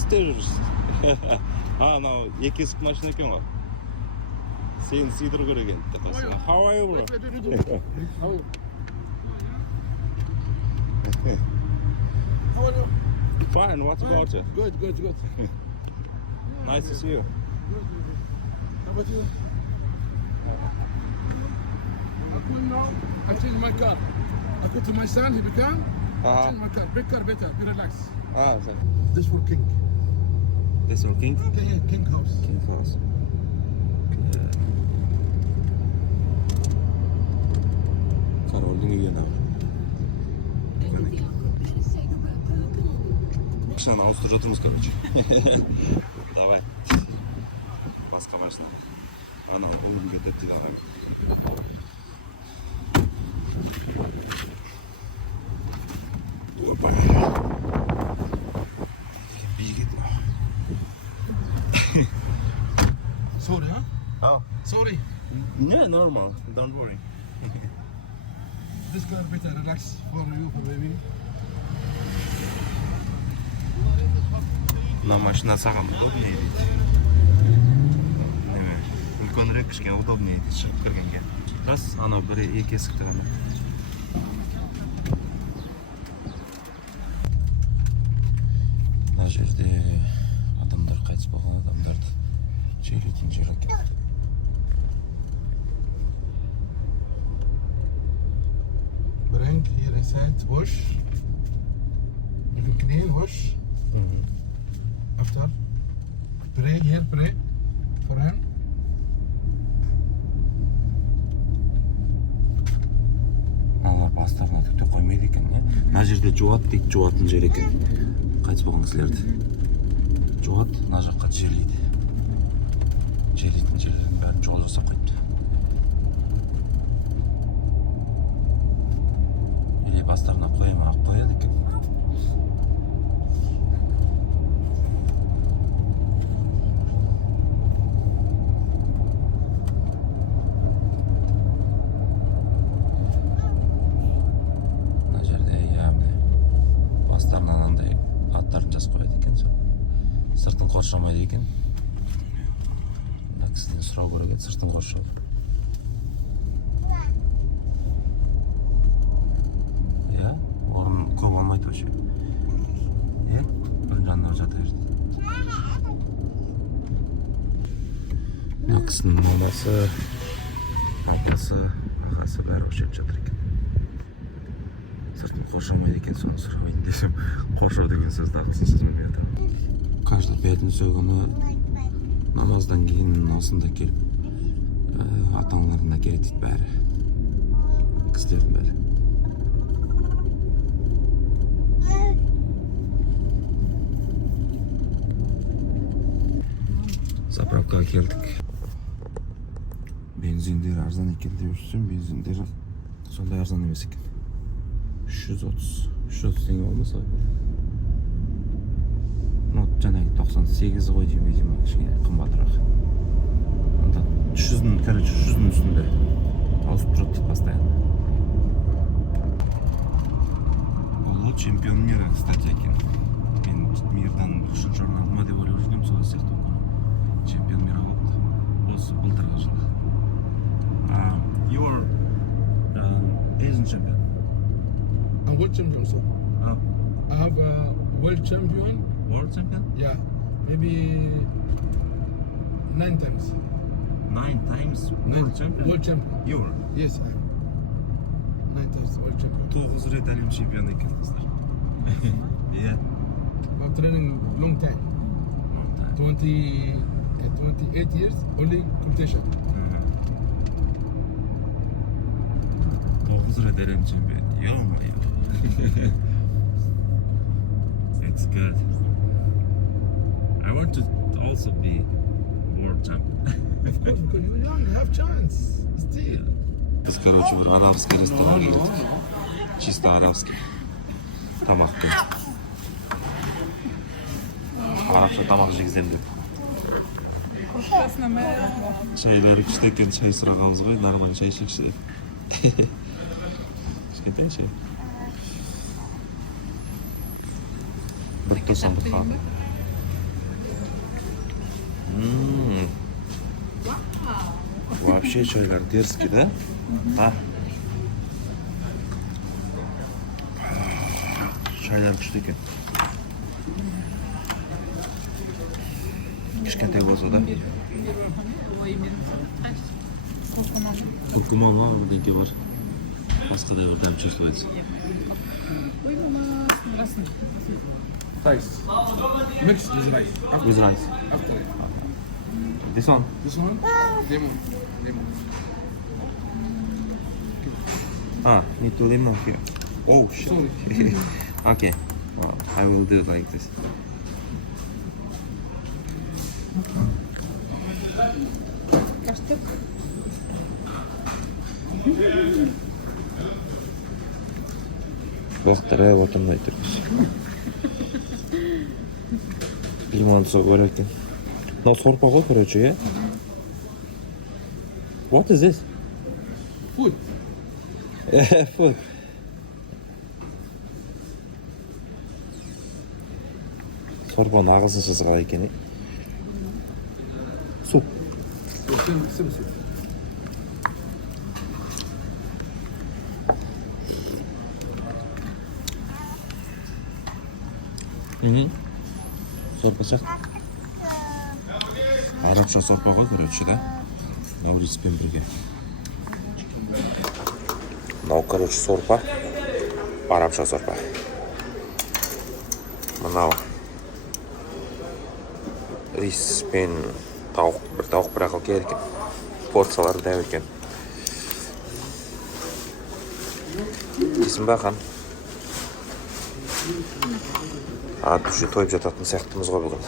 істеп жүрсіз? Анау екі есік машина екен ғой. Сені сыйдыру керек енді. How are you, bro? How are you? Fine, what about you? Good. Nice to see you. How about you? I come now, I change my car. I go to my son, he become, I change my car. Big car better, be relaxed. So This for king. this for king? Yeah, king house. King house. Корольдің үйі анау. Машинаны ауыстырып жатырмыз, короче. Давай. Басқа машина. Анау өмірге дәптеді арам. Опа. Бейгет. Sorry, huh? Oh. Sorry. No, normal. Don't worry. This car better, relax for you, for baby. Мына машина саған удобнее дейді. Неме, үлкенірек кішкене удобнее дейді шығып кіргенге. Рас, анау бір екі есікті ғана. Мына жерде адамдар қайтыс болған адамдарды жерлейтін жер екен. Bring here inside, wash. You can clean, wash. After, pray here, pray for him. Аналар бастарына түкте қоймайды екен, не? Мына жерде жуат дейді, жуатын жер екен. Қайтыс болған кісілерді. Жуат, мына жаққа жерлейді. Жерлейтін жерлердің бәрін жол жасап қойыпты. Или бастарына қойма, қояды екен. Мына жерде, бастарына анандай аттарын жазып қояды екен. Сыртын қоршамайды екен. Мына кісіден сұрау керек еді, сыртын қоршау. Орын көп алмайды вообще. Бір жанына жата берді. Мына кісінің мамасы, апасы, ағасы бәрі өшеп жатыр екен. Сыртын қоршамайды екен, соны сұрабайын десем, қоршау деген сөзді ағылшын сөзімен берді. Каждый пятницу күні намаздан кейін осында келіп, ата-аналарына келеді дейді бәрі. Кісілердің бәрі. Заправкаға келдік. Бензиндер арзан екен деп жүрсем, бензиндер сондай арзан емес екен. 330 теңге болмаса. Ну, жаңағы 98 ғой деймін, видимо, кішкене қымбатырақ. Онда 300-дің, короче, 300-дің үстінде ауысып тұрады постоянно. Олай чемпион мира, кстати, екен. Мен мирдан үшінші орын алдым деп ойлап жүрдім, сол сияқты оқырым. Чемпион мира болды. Осы былтырғы жылы. You are Asian champion. I'm world champion, so. I have a world champion. World champion? Yeah, maybe 9 times. 9 times world champion? World champion. You are? Yes, I am. 9 times world champion. 9 рет әлем чемпионы екен қыздар. Yeah. I'm training long time. 28 years, only competition. 9 рет әлем чемпионы. Ё-моё. It's good. I want to also be world champion. Of course, because you're young, you have chance. Still. Biz, короче, bir арабский restoran girdik. Чисто арабский. Тамақ пен. Арабша тамақ жегізем деп. Шайлары күшті екен, шай сұрағанбыз ғой, нормально шай ішейікші деп. Кішкентай шай. Бір тосандыққа. Вообще чайлар дерзкий, да? А? Чайлар күшті екен. Кішкентай болса да. Куркума ма, бірдеңке бар. Басқадай бір дәм чувствуется. Rice. Mix with rice. With rice. After it. This one? This one? Lemon. Ah, need to lemon here. Oh shit. Sorry. Okay. Well, I will do it like this. Бақтырай отырмай тұрмыз. Лимон соғып екен. Мынау сорпа ғой, короче, yeah? What is this? Food. Food. Сорпаның ағылшыншасы қалай екен, Суп. Simple soup. Сорпа сияқты. Арабша сорпа ғой, короче, да? Мынау риспен бірге. Мынау, короче, сорпа. Арабша сорпа. Мынау рис пен тауық, бір тауық бір ақыл келген. Порциялары дәу екен. Дейсің ба, хан? Ат уже тойып жататын сияқтымыз ғой бүгін.